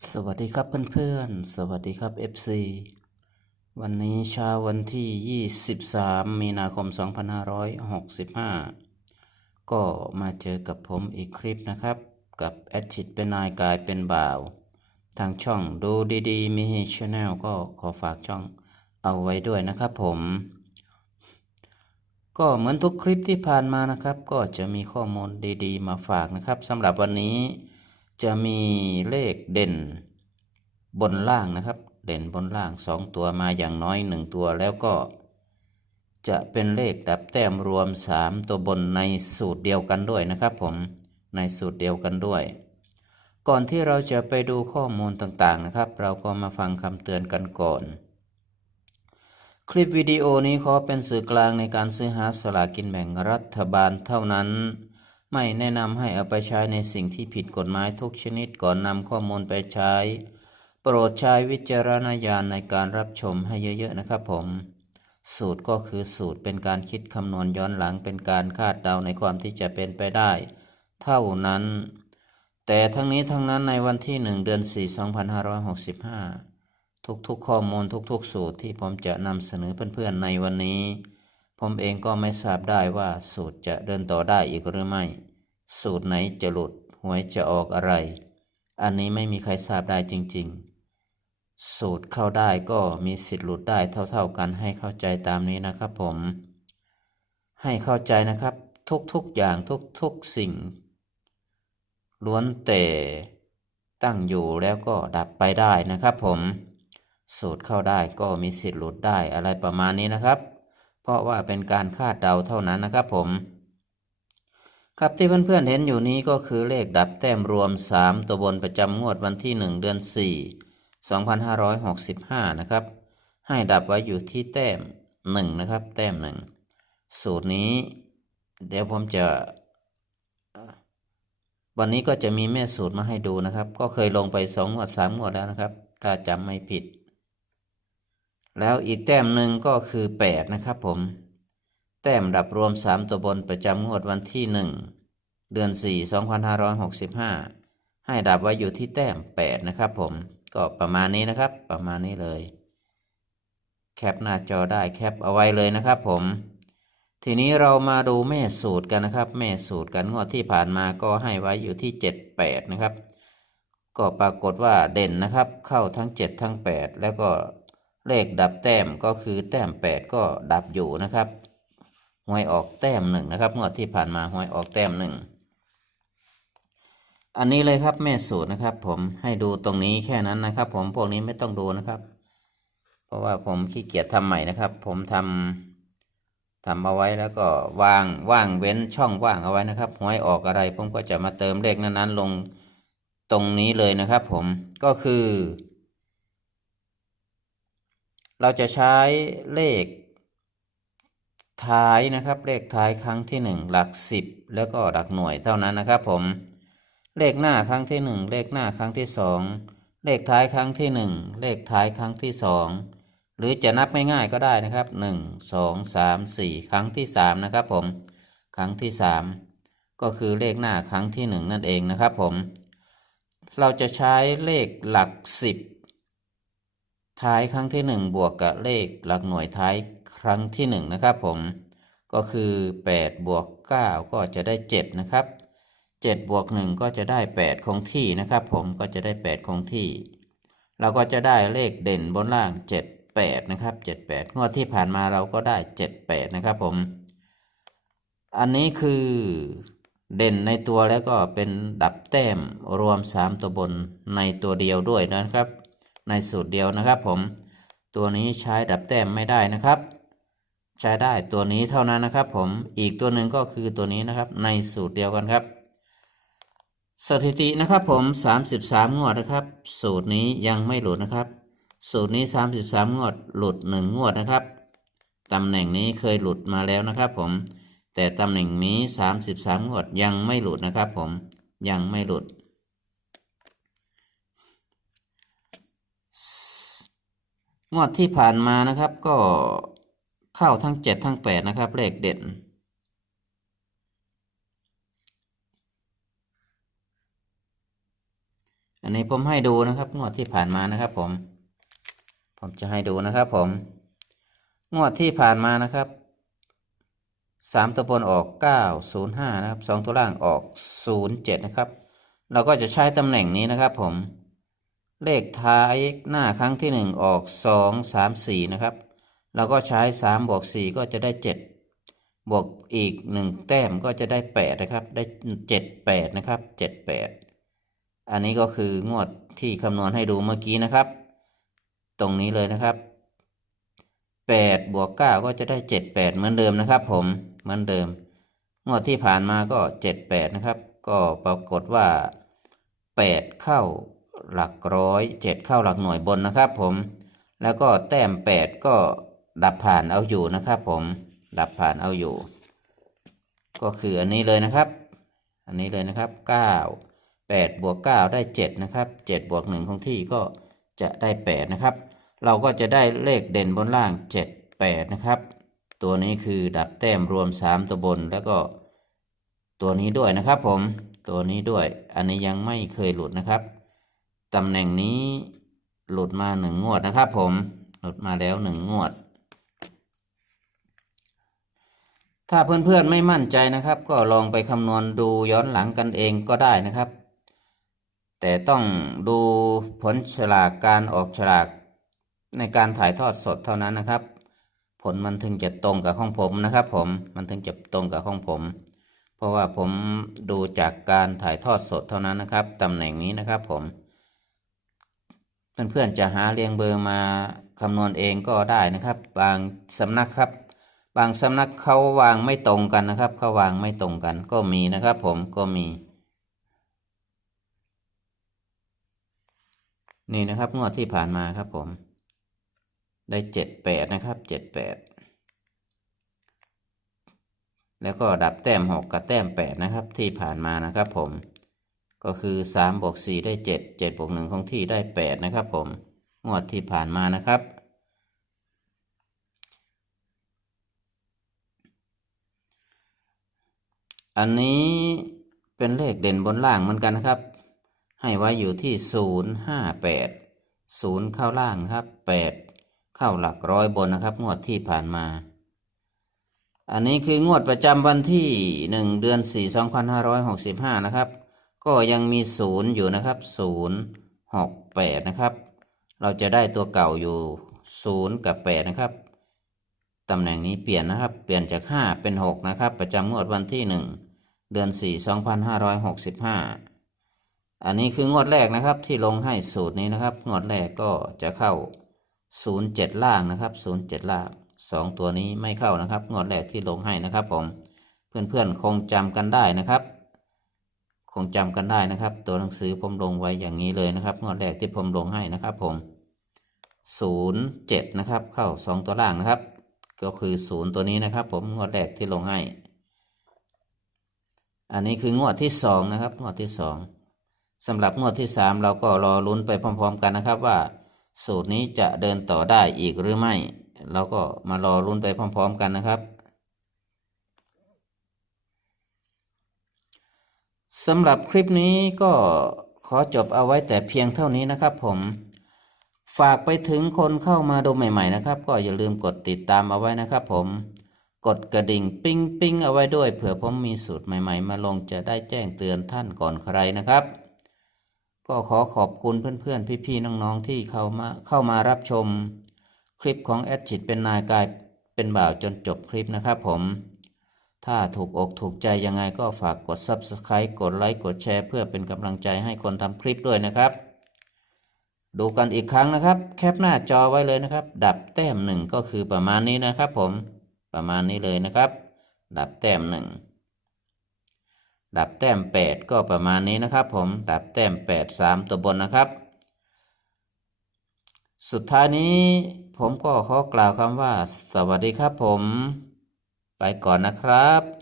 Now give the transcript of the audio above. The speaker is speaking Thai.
สวัสดีครับเพื่อนๆ สวัสดีครับ FC วันนี้เช้าวันที่ 23 มีนาคม 2565 ก็มาเจอกับผมอีกคลิปนะครับ กับแอดชิดเป็นนายกายเป็นบ่าว ทางช่องดูดีๆ มีชาแนลก็ขอฝากช่องเอาไว้ด้วยนะครับผม ก็เหมือนทุกคลิปที่ผ่านมานะครับ ก็จะมีข้อมูลดีๆ มาฝากนะครับสำหรับวันนี้ จะมีเลขเด่นบนล่างนะครับ เด่นบนล่าง 2 ตัวมาอย่างน้อย 1 ตัวแล้วก็ จะเป็นเลขดับแต้มรวม 3 ตัวบนในสูตรเดียวกันด้วยนะครับผมในสูตรเดียวกันด้วย ก่อนที่เราจะไปดูข้อมูลต่างๆนะครับ เราก็มาฟังคำเตือนกันก่อน คลิปวิดีโอนี้ขอเป็นสื่อกลางในการซื้อหาสลากกินแบ่งรัฐบาลเท่านั้น ไม่แนะนำให้เอาไปใช้ในสิ่งที่ผิดกฎหมายทุกชนิดก่อนนำข้อมูลไปใช้ โปรดใช้วิจารณญาณในการรับชมให้เยอะๆนะครับผม สูตรก็คือสูตรเป็นการคิดคำนวณย้อนหลังเป็นการคาดเดาในความที่จะเป็นไปได้ เท่านั้น แต่ทั้งนี้ทั้งนั้นในวันที่ 1 เดือน 4 2565 ทุกๆข้อมูลทุกๆ สูตรที่ผมจะนำเสนอเพื่อนๆในวันนี้ ผมเองก็ไม่ทราบได้ว่าสูตรจะเดินต่อได้อีกหรือไม่ สูตรไหนจะหลุดหวยจะออกอะไร อันนี้ไม่มีใครทราบได้จริง ๆ สูตรเข้าได้ก็มีสิทธิ์หลุดได้เท่า ๆกันให้เข้าใจตามนี้นะครับผม ให้เข้าใจนะครับทุกๆอย่างทุกๆสิ่ง ล้วนแต่ตั้งอยู่แล้วก็ดับไปได้นะครับผม สูตรเข้าได้ก็มีสิทธิ์หลุดได้อะไรประมาณนี้นะครับ เพราะว่าเป็นการคาดเดาเท่านั้นนะครับผม ครับที่เพื่อนๆเห็นอยู่นี้ก็คือเลขดับแต้มรวม 3 ตัวบนประจำงวดวันที่ 1 เดือน 4 2565 นะครับ ให้ดับไว้อยู่ที่แต้ม 1 นะครับ แต้ม 1 สูตรนี้ เดี๋ยวผมจะ วันนี้ก็จะมีแม่สูตรมาให้ดูนะครับ ก็เคยลงไป 2 งวด 3 งวดแล้วนะครับ ถ้าจำไม่ผิด แล้วอีกแต้มหนึ่งก็คือ 8 นะครับผม แต้มดับรวม 3 ตัวบนประจำงวดวันที่ 1 เดือน 4 2565 ให้ดับไว้อยู่ที่แต้ม 8 นะครับผมก็ประมาณนี้นะครับ ประมาณนี้เลย แคปหน้าจอได้แคปเอาไว้เลยนะครับผม ทีนี้เรามาดูแม่สูตรกันนะครับ แม่สูตรกันงวดที่ผ่านมาก็ให้ไว้อยู่ที่ 7 8 นะครับ ก็ปรากฏว่าเด่นนะครับ เข้าทั้ง 7 ทั้ง 8 แล้วก็ เลขดับแต้มก็คือแต้ม 8 ก็ดับอยู่นะครับหวยออกแต้มหนึ่งนะครับงวดที่ผ่านมาหวยออกแต้มหนึ่งอันนี้เลยครับแม่สูตรนะครับ ผมให้ดูตรงนี้แค่นั้นนะครับ ผมพวกนี้ไม่ต้องดูนะครับ เพราะว่าผมขี้เกียจทำใหม่นะครับ ผมทำทำเอาไว้แล้วก็วางว่างเว้นช่องว่างเอาไว้นะครับหวยออกอะไร ผมก็จะมาเติมเลขนั้นๆ ลงตรงนี้เลยนะครับ ผมก็คือ เราจะใช้เลขท้ายนะครับ เลขท้ายครั้งที่หนึ่งหลักสิบแล้วก็หลักหน่วยเท่านั้นนะครับผม เลขหน้าครั้งที่หนึ่งเลขหน้าครั้งที่สองเลขท้ายครั้งที่หนึ่งเลขท้ายครั้งที่สองหรือจะนับง่ายๆก็ได้นะครับหนึ่งสองสามสี่ครั้งที่สามนะครับผม ครั้งที่สามก็คือเลขหน้าครั้งที่หนึ่งนั่นเองนะครับผม เราจะใช้เลขหลักสิบ ท้ายครั้งที่ 1 บวกกับเลขหลักหน่วยท้ายครั้งที่ 1 นะครับผม ก็คือ 8 บวก 9 ก็จะได้ 7 นะครับ 7 บวก 1 ก็จะได้ 8 คงที่นะครับผมก็จะได้ 8 คงที่ เราก็จะได้เลขเด่นบนล่าง 7 8 นะครับ 78 งวดที่ผ่านมาเราก็ได้ 78 นะครับผม อันนี้คือเด่นในตัวแล้วก็เป็นดับแต้มรวม 3 ตัวบนในตัวเดียวด้วยนะครับ ในสูตรเดียวนะครับผม ตัวนี้ใช้ดับแต้มไม่ได้นะครับ ใช้ได้ตัวนี้เท่านั้นนะครับ ผมอีกตัวหนึ่งก็คือตัวนี้นะครับ ในสูตรเดียวกันครับ สถิตินะครับผม 33 งวดนะครับ สูตรนี้ยังไม่หลุดนะครับ สูตรนี้ 33 งวด หลุด 1 งวดนะครับตำแหน่งนี้เคยหลุดมาแล้วนะครับ ผม แต่ตำแหน่งนี้ 33 งวดยังไม่หลุดนะครับ ผมยังไม่หลุด งวดที่ผ่านมานะครับก็เข้าทั้งเจ็ดทั้งแปดนะครับ เลขเด่น อันนี้ผมให้ดูนะครับ งวดที่ผ่านมานะครับผม ผมจะให้ดูนะครับผม งวดที่ผ่านมานะครับสามตัวบนออกเก้าศูนย์ห้านะครับสองตัวล่างออกศูนย์เจ็ดนะครับ เราก็จะใช้ตำแหน่งนี้นะครับผม เลขท้ายหน้าครั้งที่หนึ่งออกสองสามสี่นะครับ เราก็ใช้สามบวกสี่ก็จะได้เจ็ดบวกอีกหนึ่งแต้มก็จะได้แปดนะครับ ได้เจ็ดแปดนะครับเจ็ดแปดอันนี้ก็คืองวดที่คำนวณให้ดูเมื่อกี้นะครับ ตรงนี้เลยนะครับแปดบวกเก้าก็จะได้เจ็ดแปดเหมือนเดิมนะครับผม เหมือนเดิม งวดที่ผ่านมาก็เจ็ดแปดนะครับ ก็ปรากฏว่าแปดเข้า หลักร้อยเจ็ดเข้าหลักหน่วยบนนะครับผม แล้วก็แต้มแปดก็ดับผ่านเอาอยู่นะครับผมดับผ่านเอาอยู่ ก็คืออันนี้เลยนะครับ อันนี้เลยนะครับเก้าแปดบวกเก้าได้เจ็ดนะครับเจ็ดบวกหนึ่งคงที่ก็จะได้แปดนะครับ เราก็จะได้เลขเด่นบนล่างเจ็ดแปดนะครับ ตัวนี้คือดับแต้มรวมสามตัวบนแล้วก็ตัวนี้ด้วยนะครับผมตัวนี้ด้วย อันนี้ยังไม่เคยหลุดนะครับ ตำแหน่งนี้หลุดมาหนึ่งงวดนะครับผม หลุดมาแล้วหนึ่งงวด ถ้าเพื่อนๆไม่มั่นใจนะครับ ก็ลองไปคำนวณดูย้อนหลังกันเองก็ได้นะครับ แต่ต้องดูผลฉลากการออกฉลากในการถ่ายทอดสดเท่านั้นนะครับ ผลมันถึงจะตรงกับของผมนะครับ ผมมันถึงจะตรงกับของผม เพราะว่าผมดูจากการถ่ายทอดสดเท่านั้นนะครับตำแหน่งนี้นะครับผม เพื่อนๆจะหาเรียงเบอร์มาคำนวณเองก็ได้นะครับ บางสำนักครับ บางสำนักเขาวางไม่ตรงกันนะครับเขาวางไม่ตรงกันก็มีนะครับ ผมก็มี นี่นะครับงวดที่ผ่านมาครับผม ได้เจ็ดแปดนะครับเจ็ดแปดแล้วก็ดับแต้มหกกับแต้มแปดนะครับที่ผ่านมานะครับผม ก็คือสามบวกสี่ได้เจ็ดเจ็ดบวกหนึ่งของที่ได้แปดนะครับผม งวดที่ผ่านมานะครับ อันนี้เป็นเลขเด่นบนล่างเหมือนกันนะครับ ให้ไว้อยู่ที่ศูนย์ห้าแปดศูนย์เข้าล่างครับแปดเข้าหลักร้อยบนนะครับ งวดที่ผ่านมา อันนี้คืองวดประจำวันที่หนึ่งเดือนสี่สองพันห้าร้อยหกสิบห้านะครับ ก็ยังมีศูนย์อยู่นะครับศูนย์หกแปดนะครับ เราจะได้ตัวเก่าอยู่ศูนย์กับแปดนะครับตำแหน่งนี้เปลี่ยนนะครับ เปลี่ยนจาก 5 เป็น 6 นะครับ ประจำงวดวันที่ 1 เดือน 4 2565 อันนี้คืองวดแรกนะครับที่ลงให้สูตรนี้นะครับ งวดแรกก็จะเข้า 07 ล่างนะครับ07 ล่าง 2 ตัวนี้ไม่เข้านะครับ งวดแรกที่ลงให้นะครับผม เพื่อนๆคงจำกันได้นะครับ คงจำกันได้นะครับ ตัวหนังสือผมลงไว้อย่างนี้เลยนะครับงวดแรกที่ผมลงให้นะครับผม 07 นะครับ เข้า 2 ตัวล่างนะครับ ก็คือศูนย์ตัวนี้นะครับ ผมงวดแรกที่ลงให้ อันนี้คืองวดที่สองนะครับ งวดที่สองสำหรับงวดที่สามเราก็รอลุ้นไปพร้อม ๆ กันนะครับว่า สูตรนี้จะเดินต่อได้อีกหรือไม่ เราก็มารอลุ้นไปพร้อม ๆ กันนะครับ สำหรับคลิปนี้ก็ขอจบเอาไว้แต่เพียงเท่านี้นะครับผม ฝากไปถึงคนเข้ามาดูใหม่ๆนะครับ ก็อย่าลืมกดติดตามเอาไว้นะครับผม กดกระดิ่งปิ้งปิ้งเอาไว้ด้วยเผื่อผมมีสูตรใหม่ ๆ มาลงจะได้แจ้งเตือนท่านก่อนใครนะครับ ก็ขอขอบคุณเพื่อนๆ พี่ๆ น้องๆ ที่เข้ามาเข้ามารับชม คลิปของแอดจิตเป็นนายกายเป็นบ่าวจนจบคลิปนะครับผม ถ้าถูกอกถูกใจยังไงก็ฝากกด Subscribe กดไลค์กดแชร์ เพื่อเป็นกำลังใจให้คนทำคลิปด้วยนะครับ ดูกันอีกครั้งนะครับ แคปหน้าจอไว้เลยนะครับ ดับแต้มหนึ่งก็คือประมาณนี้นะครับ ผมประมาณนี้เลยนะครับ ดับแต้มหนึ่งดับแต้มแปดก็ประมาณนี้นะครับ ผมดับแต้มแปดสามตัวบนนะครับ สุดท้ายนี้ผมก็ขอกล่าวคำว่า สวัสดีครับผม ไปก่อนนะครับ